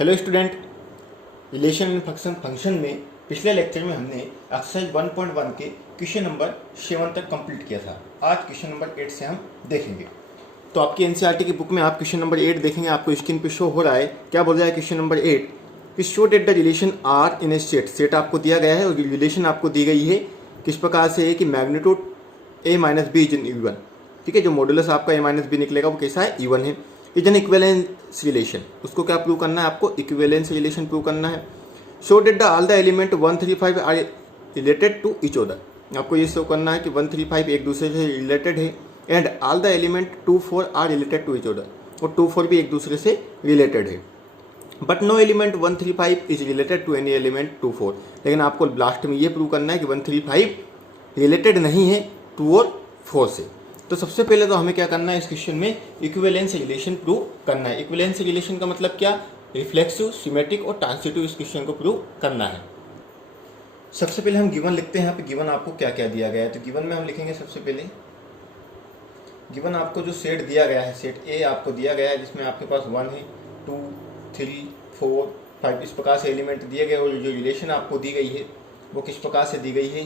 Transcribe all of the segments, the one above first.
Hello student, relation and function में पिछले lecture में हमने एक्सरसाइज 1.1 के क्वेश्चन नंबर 7 तक कंप्लीट किया था। आज क्वेश्चन नंबर 8 से हम देखेंगे। तो आपकी एनसीईआरटी की बुक में आप क्वेश्चन नंबर 8 देखेंगे, आपको स्क्रीन पे शो हो रहा है। क्या बोल रहा है क्वेश्चन नंबर 8 कि show that the relation R in a set आपको दिया गया है और रिलेशन आपको दी गई है किस प्रकार से है कि magnitude a minus B is in even. ठीक है, जो मॉडुलस आपका a माइनस बी निकलेगा वो कैसा है, इवन है। इज एन इक्विवेलेंस रिलेशन, उसको क्या प्रूव करना है, आपको इक्विवेलेंस रिलेशन प्रूव करना है। Show that the all the element 135 are related to each other, आपको ये शो करना है कि 135 एक दूसरे से रिलेटेड है and all the element 24 are related to each other, और 24 भी एक दूसरे से रिलेटेड है। But no element 135 is related to any element 24, लेकिन आपको लास्ट में ये प्रूव करना है कि 135 रिलेटेड नहीं है 2 और 4 से। तो सबसे पहले तो हमें क्या करना है, इस क्वेश्चन में इक्विवेलेंस रिलेशन प्रूव करना है। इक्विवेलेंस रिलेशन का मतलब क्या, रिफ्लेक्सिव, सिमेट्रिक और ट्रांसिटिव इस क्वेश्चन को प्रूव करना है। सबसे पहले हम गिवन लिखते हैं। यहाँ पे गिवन आपको क्या क्या दिया गया है, तो गिवन में हम लिखेंगे सबसे पहले गिवन आपको जो सेट दिया गया है, सेट ए आपको दिया गया है जिसमें आपके पास 1 है, 2, 3, 4, 5 इस प्रकार से एलिमेंट दिए गए, और जो रिलेशन आपको दी गई है वो किस प्रकार से दी गई है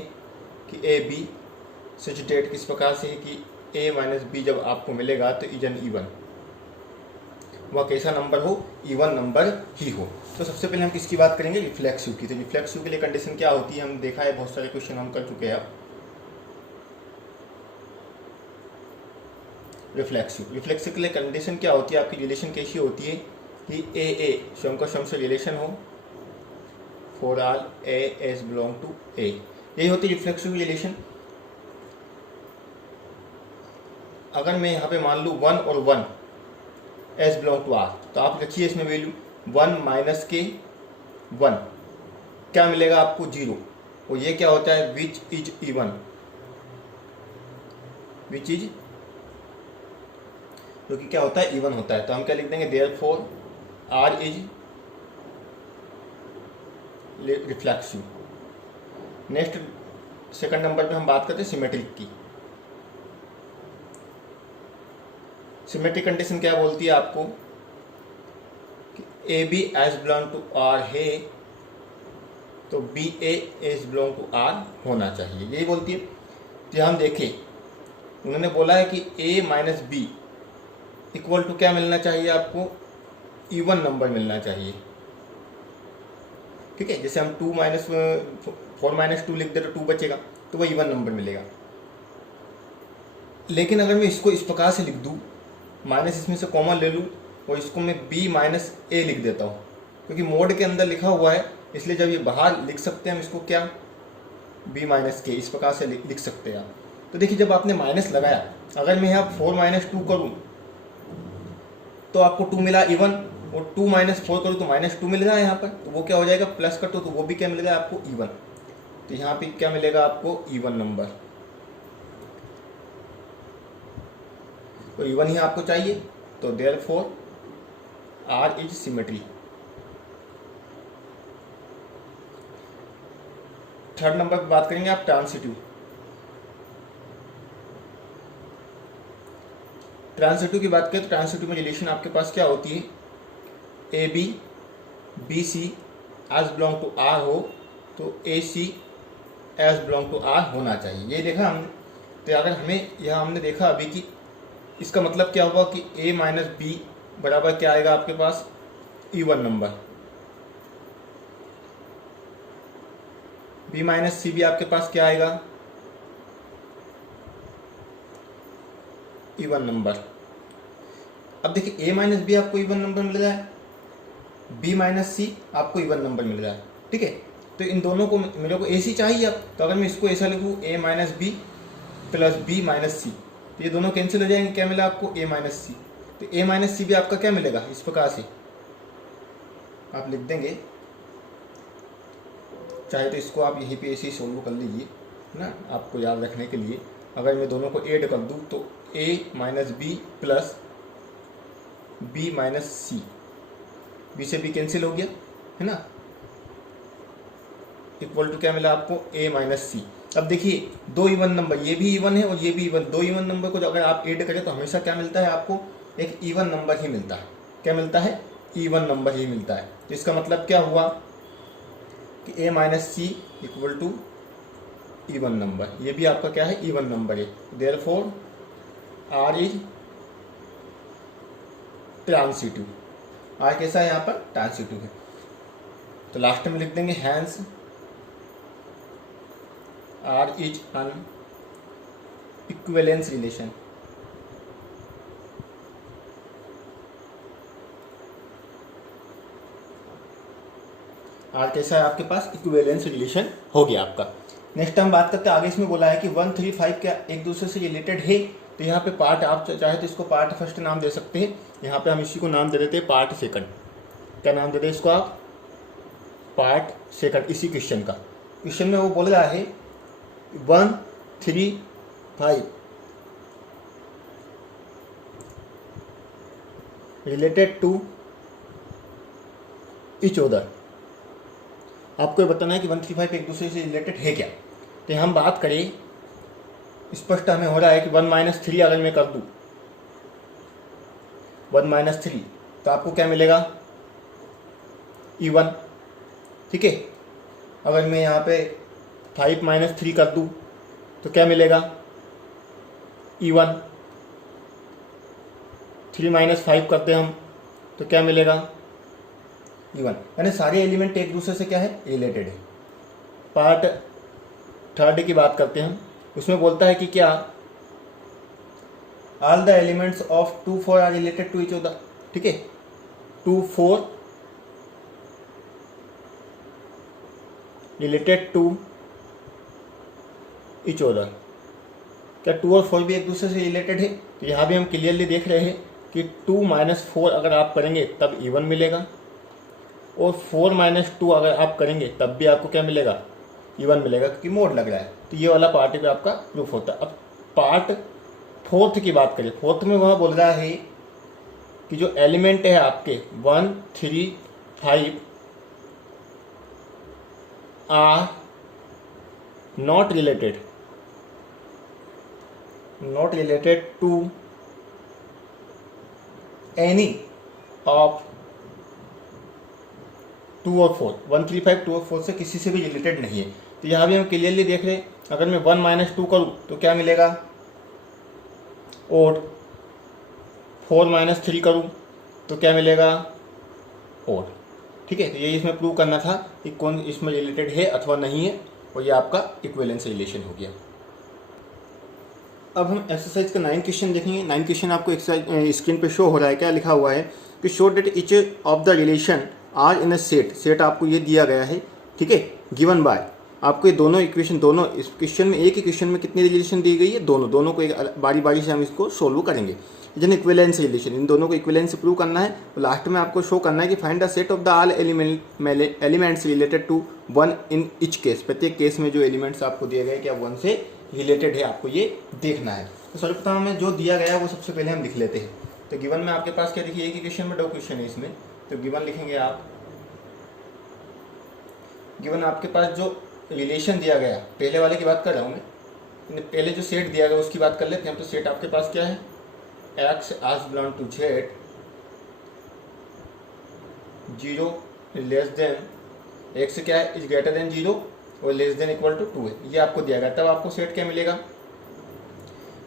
कि ए बी सच डेट किस प्रकार से है कि a माइनस बी जब आपको मिलेगा तो इजन इवन, वह कैसा नंबर हो, इवन नंबर ही हो। तो सबसे पहले हम किसकी बात करेंगे, रिफ्लेक्सिव की। तो रिफ्लेक्सिव के लिए कंडीशन क्या होती है, हम देखा है बहुत सारे क्वेश्चन हम कर चुके हैं। रिफ्लेक्सिव के लिए कंडीशन क्या होती है, आपकी रिलेशन कैसी होती है कि ए स्वयं का स्वयं से रिलेशन हो, for all A S belong to A, यही होती है रिफ्लेक्सिव रिलेशन। अगर मैं यहाँ पे मान लूँ 1 और 1 एस बिलोंग टू आर, तो आप रखिए इसमें वैल्यू 1 माइनस के 1, क्या मिलेगा आपको 0, और ये क्या होता है which is even, which is जो कि क्या होता है, इवन होता है। तो हम क्या लिख देंगे, therefore R is reflexive. Next second number पे हम बात करते हैं सिमेट्रिक की। सिमेट्रिक कंडीशन क्या बोलती है आपको कि A B is belong to R है तो B A S belong to R होना चाहिए, यही बोलती है। तो हम देखें, उन्होंने बोला है कि ए माइनस बी इक्वल टू क्या मिलना चाहिए आपको, इवन नंबर मिलना चाहिए। ठीक है, जैसे हम 4 माइनस 2 लिख दे तो 2 बचेगा, तो वह इवन नंबर मिलेगा। लेकिन अगर मैं इसको इस प्रकार से लिख दूँ, माइनस इसमें से कॉमन ले लूँ और इसको मैं b माइनस ए लिख देता हूँ, क्योंकि मोड के अंदर लिखा हुआ है, इसलिए जब ये बाहर लिख सकते हैं हम इसको क्या, b माइनस के, इस प्रकार से लिख सकते हैं आप। तो देखिए, जब आपने माइनस लगाया, अगर मैं यहाँ 4 माइनस 2 करूँ तो आपको 2 मिला इवन, और 2 माइनस 4 करूँ तो माइनस 2 मिलेगा यहाँ पर, तो वो क्या हो जाएगा, प्लस कर तो वो भी क्या मिलेगा आपको, इवन। तो यहाँ पे क्या मिलेगा आपको, इवन नंबर। तो इवन ही आपको चाहिए, तो therefore R is symmetry. Third number पर बात करेंगे आप ट्रांसिटिव। ट्रांसिटिव की बात करें तो ट्रांसिटिव में रिलेशन आपके पास क्या होती है, A B B C S belong to R हो तो A C S belong to R होना चाहिए, ये देखा हमने। तो अगर हमें यह हमने देखा अभी कि इसका मतलब क्या हुआ कि a माइनस बी बराबर क्या आएगा आपके पास, इवन नंबर। b माइनस सी भी आपके पास क्या आएगा, इवन नंबर। अब देखिए, a माइनस बी आपको इवन नंबर मिल रहा है, b माइनस सी आपको इवन नंबर मिल रहा है। ठीक है, तो इन दोनों को मेरे को ac चाहिए अब। तो अगर मैं इसको ऐसा लिखूँ, a minus B plus B minus C, तो ये दोनों कैंसिल हो जाएंगे, क्या मिला आपको, a माइनस सी। तो a माइनस सी भी आपका क्या मिलेगा, इस प्रकार से आप लिख देंगे। चाहे तो इसको आप यहीं पे ऐसे ही सोल्व कर लीजिए ना, आपको याद रखने के लिए। अगर मैं दोनों को ऐड कर दूँ तो a minus B plus B minus C, B से बी कैंसिल हो गया है ना, इक्वल टू क्या मिला आपको, a माइनस सी। अब देखिए, 2 इवन नंबर, ये भी इवन है और ये भी इवन, 2 इवन नंबर को अगर आप ऐड करें तो हमेशा क्या मिलता है आपको, एक इवन नंबर ही मिलता है। क्या मिलता है, इवन नंबर ही मिलता है। तो इसका मतलब क्या हुआ कि a minus C equal to even number, ये भी आपका क्या है, इवन नंबर है। Therefore r is transitive, r कैसा है यहाँ पर, ट्रांसिटिव है। तो लास्ट में लिख देंगे hence r is an equivalence relation. R कैसा है आपके पास, इक्विवेलेंस रिलेशन हो गया आपका। नेक्स्ट हम बात करते हैं आगे, इसमें बोला है कि 1, 3, 5 क्या एक दूसरे से रिलेटेड है। तो यहाँ पे पार्ट आप चाहे तो इसको पार्ट फर्स्ट नाम दे सकते हैं, यहाँ पे हम इसी को नाम दे देते हैं पार्ट सेकंड। क्या नाम दे दें इसको आप, पार्ट सेकंड। इसी क्वेश्चन का, क्वेश्चन में वो बोल रहा है 1, 3, 5 रिलेटेड टू ईच अदर। आपको ये बताना है कि 1, 3, 5 एक दूसरे से रिलेटेड है क्या। तो हम बात करें, स्पष्ट हमें हो रहा है कि 1 माइनस 3 अगर मैं कर दूं 1 माइनस 3 तो आपको क्या मिलेगा, E1। ठीक है, अगर मैं यहाँ पे 5 माइनस 3 कर दूं तो क्या मिलेगा, E1। 3 माइनस 5 करते हम तो क्या मिलेगा, E1। यानी सारे एलिमेंट एक दूसरे से क्या है, रिलेटेड है। पार्ट थर्ड की बात करते हैं हम, उसमें बोलता है कि क्या all the elements of 2, 4 are related to each other. ठीक है, 2, 4 रिलेटेड टू ईच अदर। क्या 2 और 4 भी एक दूसरे से रिलेटेड है। तो यहाँ भी हम क्लियरली देख रहे हैं कि 2 माइनस 4 अगर आप करेंगे तब E1 मिलेगा, और 4 माइनस 2 अगर आप करेंगे तब भी आपको क्या मिलेगा, E1 मिलेगा, क्योंकि मोड लग रहा है। तो ये वाला पार्ट भी आपका प्रूफ होता है। अब पार्ट फोर्थ की बात करें, फोर्थ में वह बोल रहा है कि जो एलिमेंट है आपके 1, 3, 5 are not related to any of 2 और 4। 1, 3, 5 2 और 4 से किसी से भी रिलेटेड नहीं है। तो यहाँ भी हम क्लियरली देख रहे हैं, अगर मैं 1 माइनस 2 करूँ तो क्या मिलेगा, ओड। 4 माइनस 3 करूँ तो क्या मिलेगा, ओड। ठीक है, तो ये इसमें प्रूव करना था कि कौन इसमें रिलेटेड है अथवा नहीं है, और ये आपका इक्विवेलेंस रिलेशन हो गया। अब हम एक्सरसाइज का 9 क्वेश्चन देखेंगे। 9 क्वेश्चन आपको एक्सरसाइज स्क्रीन पे शो हो रहा है। क्या लिखा हुआ है कि show that each of the relation R in a set आपको ये दिया गया है। ठीक है, गिवन बाय, आपको ये दोनों इक्वेशन, दोनों इस क्वेश्चन में, एक ही क्वेश्चन में कितनी रिलेशन दी गई है, दोनों को एक बारी बारी से हम इसको सोल्व करेंगे। जन इक्विवेलेंस रिलेशन, इन दोनों को इक्विवेलेंस प्रूव करना है। और लास्ट में आपको शो करना है कि find the set of the all elements related to 1 in each case. प्रत्येक केस में जो एलिमेंट्स आपको दिए गए क्या 1 से रिलेटेड है, आपको ये देखना है। तो सर्वप्रथम हमें जो दिया गया है वो सबसे पहले हम लिख लेते हैं। तो गिवन में आपके पास क्या देखिए, एक ही क्वेश्चन में 2 क्वेश्चन है इसमें। तो गिवन लिखेंगे आप, गिवन आपके पास जो रिलेशन दिया गया, पहले वाले की बात कर रहा हूँ मैं, पहले जो सेट दिया गया उसकी बात कर लेते हैं। तो सेट आपके पास क्या है, x as belong to z 0 less than x क्या है, इज ग्रेटर देन 0 और लेस देन इक्वल टू 2 है। ये आपको दिया गया, तब आपको सेट क्या मिलेगा,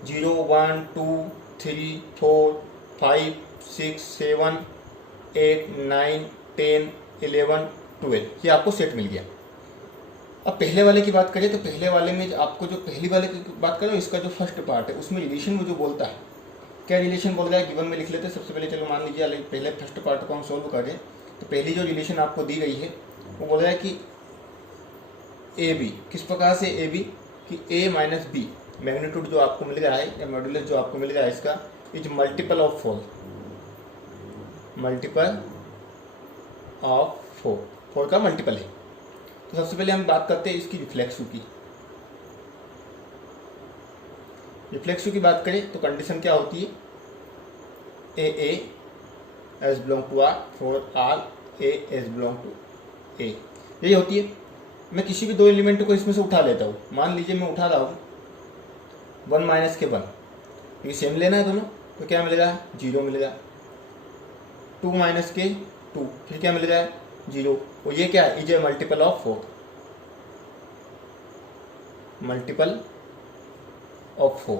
0, 1, 2, 3, 4, 5, 6, 7, 8, 9, 10, 11, 12, ये आपको सेट मिल गया। अब पहले वाले की बात करें तो पहले वाले में आपको जो पहली वाले की बात करें, इसका जो फर्स्ट पार्ट है उसमें रिलेशन में जो बोलता है, क्या रिलेशन बोल रहा है गिवन में लिख लेते हैं सबसे पहले। चलो मान लीजिए पहले फर्स्ट पार्ट को हम सोल्व करें, तो पहली जो रिलेशन आपको दी गई है वो बोल रहा है कि ए बी, किस प्रकार से ए बी, कि ए माइनस बी मैग्नीट्यूड जो आपको मिल रहा है या मॉड्यूलस जो आपको मिल रहा है इसका is multiple of 4, multiple of 4 का मल्टीपल है। तो सबसे पहले हम बात करते हैं इसकी रिफ्लेक्सिव की। रिफ्लेक्सिव की बात करें तो कंडीशन क्या होती है, A S belong to R for R A S belong to A, यही होती है। मैं किसी भी 2 एलिमेंट को इसमें से उठा लेता हूँ। मान लीजिए मैं उठा रहा हूँ 1 माइनस के 1, ये सेम लेना है दोनों, तो क्या मिलेगा, 0 मिलेगा। 2 माइनस के 2, फिर क्या मिल रहा है 0, और ये क्या है, is a multiple of 4, multiple of 4,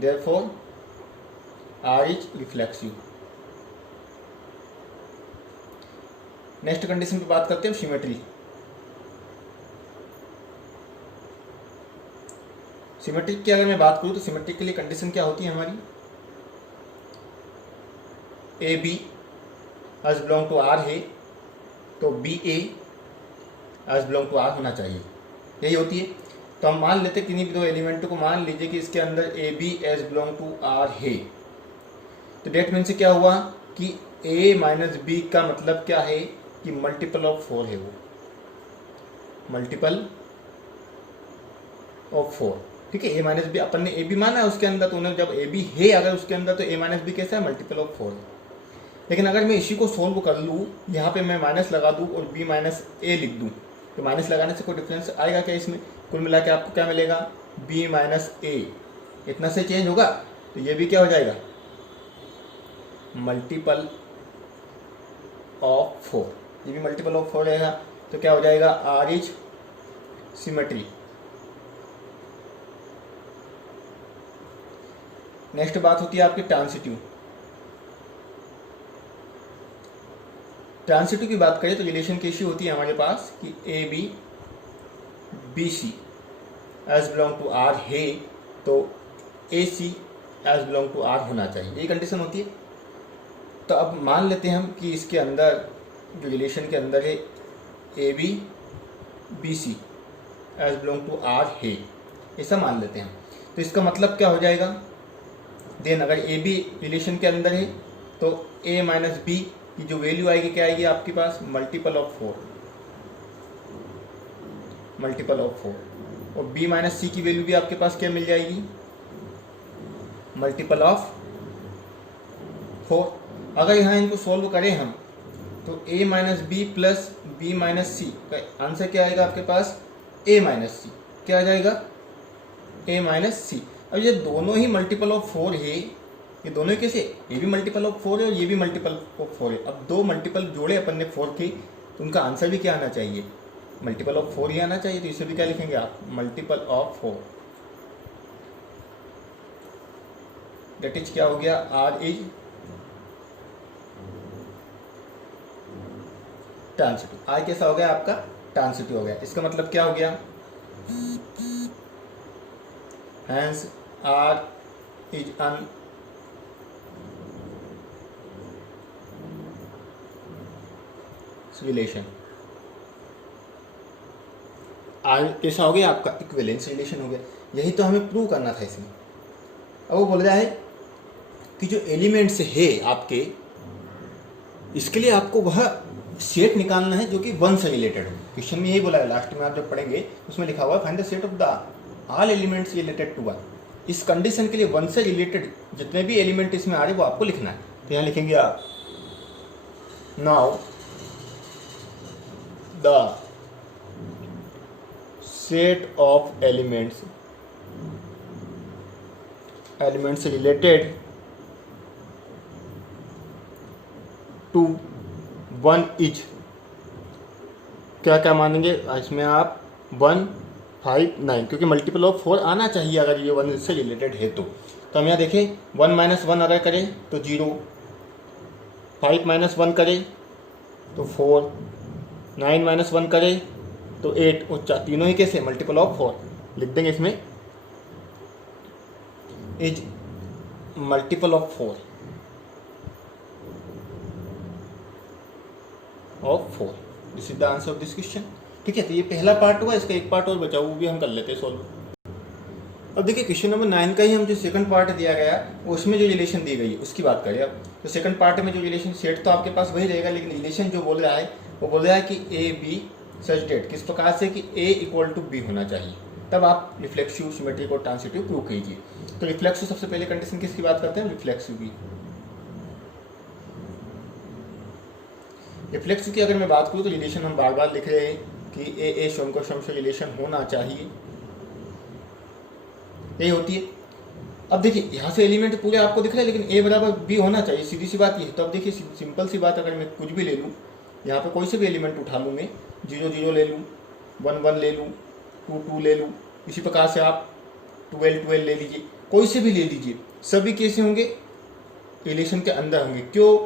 therefore R is reflexive. Next condition पे बात करते हैं सिमेट्री। सिमेट्रिक की अगर मैं बात करूं तो सिमेट्रिक के लिए कंडीशन क्या होती है हमारी, A B is belong to R है तो B A as belong to R होना चाहिए, यही होती है। तो हम मान लेते किन्हीं भी दो एलिमेंटों को, मान लीजिए कि इसके अंदर A B is belong to R है, तो डेट मीन से क्या हुआ कि ए माइनस बी का मतलब क्या है कि मल्टीपल ऑफ 4 है, वो मल्टीपल ऑफ 4, ठीक है। ए माइनस बी अपन ने ए बी माना है उसके अंदर, तो उन्हें जब ए बी है अगर उसके अंदर तो ए माइनस बी कैसा है, मल्टीपल ऑफ 4। लेकिन अगर मैं इसी को सोल्व कर लूँ, यहाँ पे मैं माइनस लगा दूँ और बी माइनस ए लिख दूँ, तो माइनस लगाने से कोई डिफरेंस आएगा क्या इसमें, कुल मिला के आपको क्या मिलेगा, बी माइनस ए, इतना से चेंज होगा, तो ये भी क्या हो जाएगा, मल्टीपल ऑफ 4, ये भी मल्टीपल ऑफ 4 रहेगा, तो क्या हो जाएगा, आर इज सिमेट्री। नेक्स्ट बात होती है आपकी ट्रांसिटिव। ट्रांसिटिव की बात करें तो रिलेशन कैसी होती है हमारे पास कि A B B C is belong to R है तो A C is belong to R होना चाहिए, यही कंडीशन होती है। तो अब मान लेते हैं हम कि इसके अंदर जो रिलेशन के अंदर है A B B C is belong to R है, ऐसा मान लेते हैं। तो इसका मतलब क्या हो जाएगा, देन अगर ए बी रिलेशन के अंदर है तो ए माइनस बी की जो वैल्यू आएगी क्या आएगी आपके पास, मल्टीपल ऑफ 4, मल्टीपल ऑफ 4, और बी माइनस सी की वैल्यू भी आपके पास क्या मिल जाएगी, मल्टीपल ऑफ 4। अगर यहाँ इनको सोल्व करें हम तो a minus B plus B minus C का आंसर क्या आएगा आपके पास, a माइनस सी, क्या आ जाएगा, a माइनस सी। अब ये दोनों ही मल्टीपल ऑफ 4 है, ये दोनों ही कैसे, ये भी मल्टीपल ऑफ 4 है और ये भी मल्टीपल ऑफ 4 है। अब दो मल्टीपल जोड़े अपन ने 4 के, तो उनका आंसर भी क्या आना चाहिए, मल्टीपल ऑफ 4 ही आना चाहिए। तो इसे भी क्या लिखेंगे आप, मल्टीपल ऑफ 4, दैट इज क्या हो गया, आर इज ट्रांसिटिव। आर कैसा हो गया आपका, ट्रांसिटिव हो गया। इसका मतलब क्या हो गया, hence R is an relation. R कैसा हो गया आपका, इक्विवेलेंस रिलेशन हो गया। यही तो हमें प्रूव करना था इसमें। अब वो बोल रहा है कि जो एलिमेंट्स है आपके, इसके लिए आपको वह सेट निकालना है जो कि 1 से रिलेटेड हो। क्वेश्चन में यही बोला है, लास्ट में आप जब पढ़ेंगे उसमें लिखा हुआ है find the set of the all elements related to 1। इस कंडीशन के लिए 1 से रिलेटेड जितने भी एलिमेंट इसमें आ रहे वो आपको लिखना है। तो यहाँ लिखेंगे आप, now the set of elements related to 1 is, क्या क्या मानेंगे इसमें आप, 1 5 9, क्योंकि मल्टीपल ऑफ 4 आना चाहिए अगर ये 1 से रिलेटेड है तो। हम यहाँ देखें 1 माइनस 1 अगर करें तो 0, 5 माइनस 1 करें तो 4, 9 माइनस 1 करें तो 8, और तीनों ही कैसे, मल्टीपल ऑफ 4। लिख देंगे इसमें is multiple of 4 4। This is the answer of this question. ठीक है, तो ये पहला पार्ट हुआ, इसका एक पार्ट और बचा, वो भी हम कर लेते हैं सॉल्व। अब देखिए क्वेश्चन नंबर 9 का ही हम जो सेकंड पार्ट दिया गया उसमें जो रिलेशन दी गई है उसकी बात करें। अब तो सेकंड पार्ट में जो रिलेशन सेट तो आपके पास वही रहेगा, लेकिन रिलेशन जो बोल रहा है वो बोल रहा है कि ए बी सच डेट, किस प्रकार से कि ए इक्वल टू बी होना चाहिए, तब आप रिफ्लेक्सिव, सिमेट्रिक और ट्रांसिटिव प्रूव कीजिए। तो रिफ्लेक्सिव सबसे पहले कंडीशन किसकी बात करते हैं, रिफ्लेक्सिव की। रिफ्लेक्सिव की अगर मैं बात करूँ तो रिलेशन हम बार बार लिख रहे हैं कि ए स्वयं को स्वयं से रिलेशन होना चाहिए, यही होती है। अब देखिए यहाँ से एलिमेंट पूरे आपको दिख रहे हैं, लेकिन ए बराबर बी होना चाहिए, सीधी सी बात ये है। तो अब देखिए सिंपल सी बात, अगर मैं कुछ भी ले लूँ यहाँ पे कोई से भी एलिमेंट उठा लूँ मैं, 0 0 ले लूँ, 1 1 ले लूँ, 2 2 ले लूँ, इसी प्रकार से आप 12 12 ले लीजिए, कोई से भी ले लीजिए, सभी कैसे होंगे, रिलेशन के अंदर होंगे। क्यों?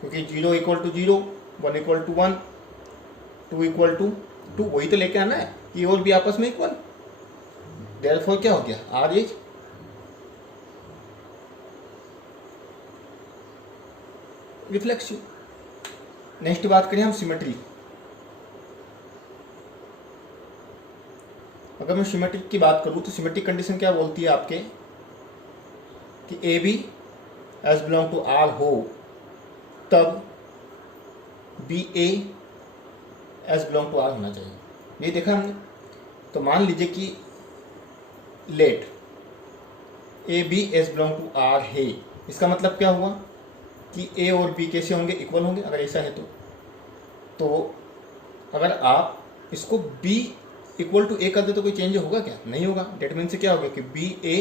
क्योंकि 0 = 0, 1 = 1, 2 = 2, वही तो लेके आना है, ये और भी आपस में इक्वल। देयरफॉर क्या हो गया, आर इज रिफ्लेक्सिव। नेक्स्ट बात करें हम सिमेट्री। अगर मैं सिमेट्रिक की बात करूं तो सिमेट्रिक कंडीशन क्या बोलती है आपके कि A B is belong to R हो, तब B A as belong to R होना चाहिए। ये देखा हमने। तो मान लीजिए कि let A B is belong to R है, इसका मतलब क्या हुआ कि ए और बी कैसे होंगे, इक्वल होंगे। अगर ऐसा है तो अगर आप इसको बी इक्वल टू ए कर दे तो कोई चेंज होगा क्या? नहीं होगा। डेट मीन से क्या होगा कि B A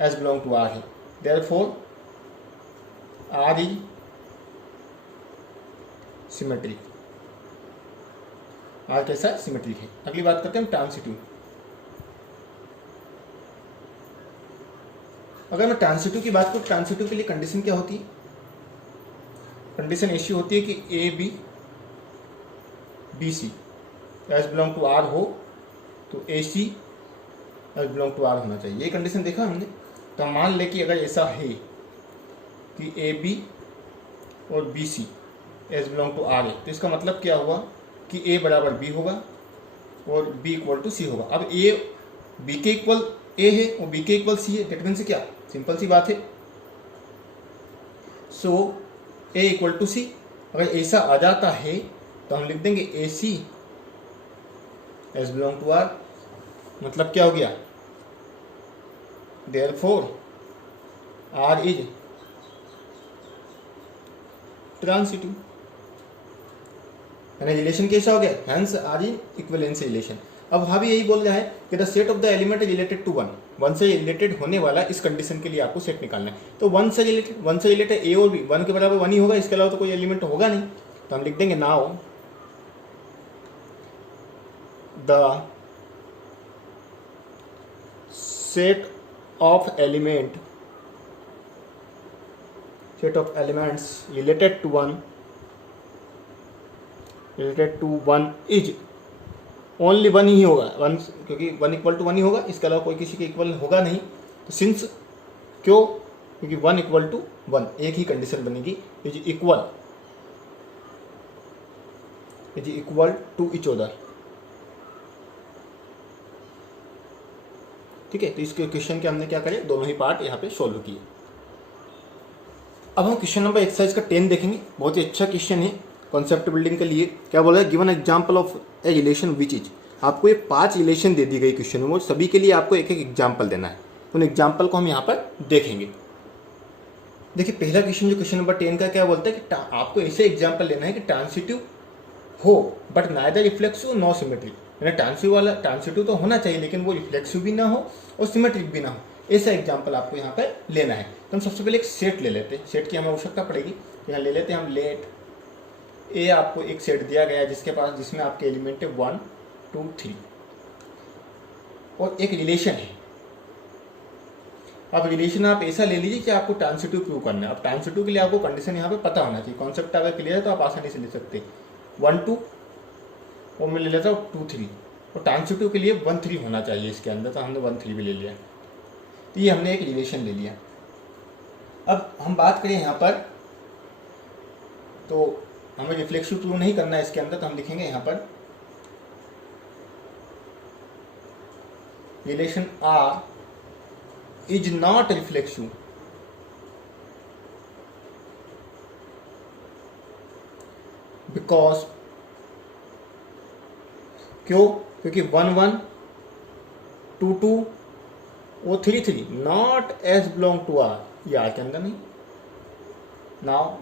as belong to R है, therefore R is symmetric. R कैसा सिमेट्रिक है। अगली बात करते हैं हम ट्रांसिटिव। अगर मैं ट्रांसिटिव की बात करूँ, ट्रांसिटिव के लिए कंडीशन क्या होती है? कंडीशन ऐसी होती है कि A B B C is belong to R हो तो A C is belong to R होना चाहिए। ये कंडीशन देखा हमने। तो हम मान लें कि अगर ऐसा है कि ए बी और B C is belong to R है, तो इसका मतलब क्या हुआ कि ए बराबर बी होगा और बी इक्वल टू सी होगा। अब ए बी के इक्वल ए है और बी के इक्वल सी है, डेट मीन से क्या, सिंपल सी बात है। So A equal to C. अगर ऐसा आ जाता है तो हम लिख देंगे A C is belong to R. मतलब क्या हो गया, देयरफॉर आर इज ट्रांसिटिव। यानी रिलेशन कैसा हो गया, hence R is equivalence relation. अब वहाँ भी यही बोल रहा है कि the set of the element related to one, one से रिलेटेड होने वाला इस कंडीशन के लिए आपको सेट निकालना है। तो वन से रिलेटेड ए और बी, वन के बराबर वन ही होगा, इसके अलावा तो कोई एलिमेंट होगा नहीं। तो हम लिख देंगे now the set of elements related to one is only one ही होगा, वन, क्योंकि 1 = 1 ही होगा, इसके अलावा कोई किसी के इक्वल होगा नहीं। तो सिंस, क्यों, क्योंकि 1 = 1 एक ही कंडीशन बनेगी, is equal to each other. ठीक है। तो इस क्वेश्चन के हमने क्या करे, दोनों ही पार्ट यहाँ पे सोल्व किए। अब हम क्वेश्चन नंबर एक्सरसाइज का 10 देखेंगे। बहुत ही अच्छा क्वेश्चन है कॉन्सेप्ट बिल्डिंग के लिए। क्या बोला है, given example of a relation which is. आपको ये 5 रिलेशन दे दी गई क्वेश्चन में, सभी के लिए आपको एक एक एग्जांपल देना है। उन एग्जांपल को हम यहाँ पर देखेंगे। देखिए पहला क्वेश्चन जो क्वेश्चन नंबर 10 का क्या बोलता है कि आपको ऐसे एग्जांपल लेना है कि ट्रांसिटिव हो but neither reflexive no symmetric. यानी ट्रांसिटिव तो होना चाहिए लेकिन वो रिफ्लेक्सिव भी ना हो और सिमेट्रिक भी ना हो, ऐसा एग्जाम्पल आपको यहाँ पर लेना है। तो हम सबसे पहले एक सेट ले लेते हैं। सेट की हमें आवश्यकता पड़ेगी। यहाँ ले लेते हैं हम लेट ए। आपको एक सेट दिया गया है जिसमें आपके एलिमेंट है 1 2 3 और एक रिलेशन है। अब रिलेशन आप ऐसा ले लीजिए कि आपको ट्रांसिटिव प्रूव करना है। अब ट्रांसिटिव के लिए आपको कंडीशन यहाँ पे पता होना चाहिए। कॉन्सेप्ट अगर क्लियर है तो आप आसानी से ले सकते हैं। 1 2 और मैं ले लेता हूँ 2 3 और ट्रांसिटिव के लिए 1 3 होना चाहिए इसके अंदर, तो हमने 1 3 भी ले लिया। तो ये हमने एक रिलेशन ले लिया। अब हम बात करें यहाँ पर, तो हमें रिफ्लेक्सिव प्रूव नहीं करना है इसके अंदर, तो हम लिखेंगे यहाँ पर relation R is not reflexive because, क्यों, क्योंकि 1 1 2 2 और 3 3 not is belong to R, ये आर के अंदर नहीं। नाउ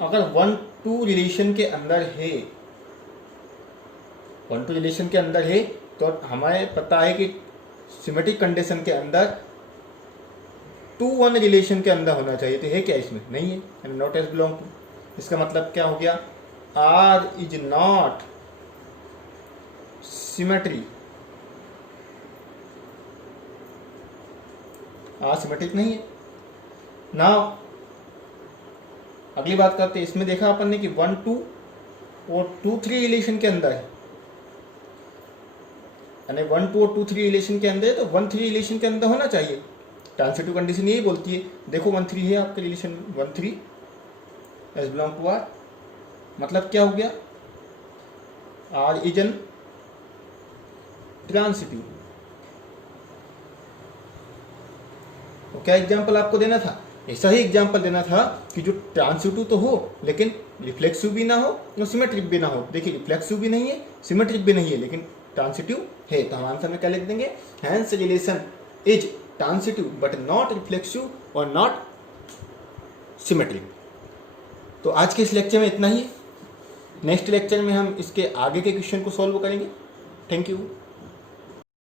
अगर 1 2 रिलेशन के अंदर है, 1 2 रिलेशन के अंदर है तो हमें पता है कि सिमेट्रिक कंडीशन के अंदर 1-to-1 रिलेशन के अंदर होना चाहिए, तो है क्या इसमें? नहीं है, and not is belong to. इसका मतलब क्या हो गया? R is not symmetry, R symmetric नहीं है। नाउ अगली बात करते हैं, इसमें देखा अपन ने कि 1-2 और 2-3 रिलेशन के अंदर है, यानी 1-2 और 2-3 रिलेशन के अंदर है, तो 1-3 रिलेशन के अंदर होना चाहिए। ट्रांसिटिव कंडीशन यही बोलती है। देखो 1-3 है आपके रिलेशन में, 1-3 एस बिलोंग टू आर, मतलब क्या हो गया? R is an transitive. तो क्या एग्जाम्पल आपको देना था? ऐसा ही एग्जाम्पल देना था कि जो ट्रांसिटिव तो हो लेकिन रिफ्लेक्सिव भी ना हो और सिमेट्रिक भी ना हो। देखिए रिफ्लेक्सिव भी नहीं है, सिमेट्रिक भी नहीं है, लेकिन ट्रांसिटिव है, तो हम आंसर में क्या लिख देंगे? Hence relation is transitive but not reflexive और नॉट सिमेट्रिक। तो आज के इस लेक्चर में इतना ही। नेक्स्ट लेक्चर में हम इसके आगे के क्वेश्चन को सॉल्व करेंगे। Thank you.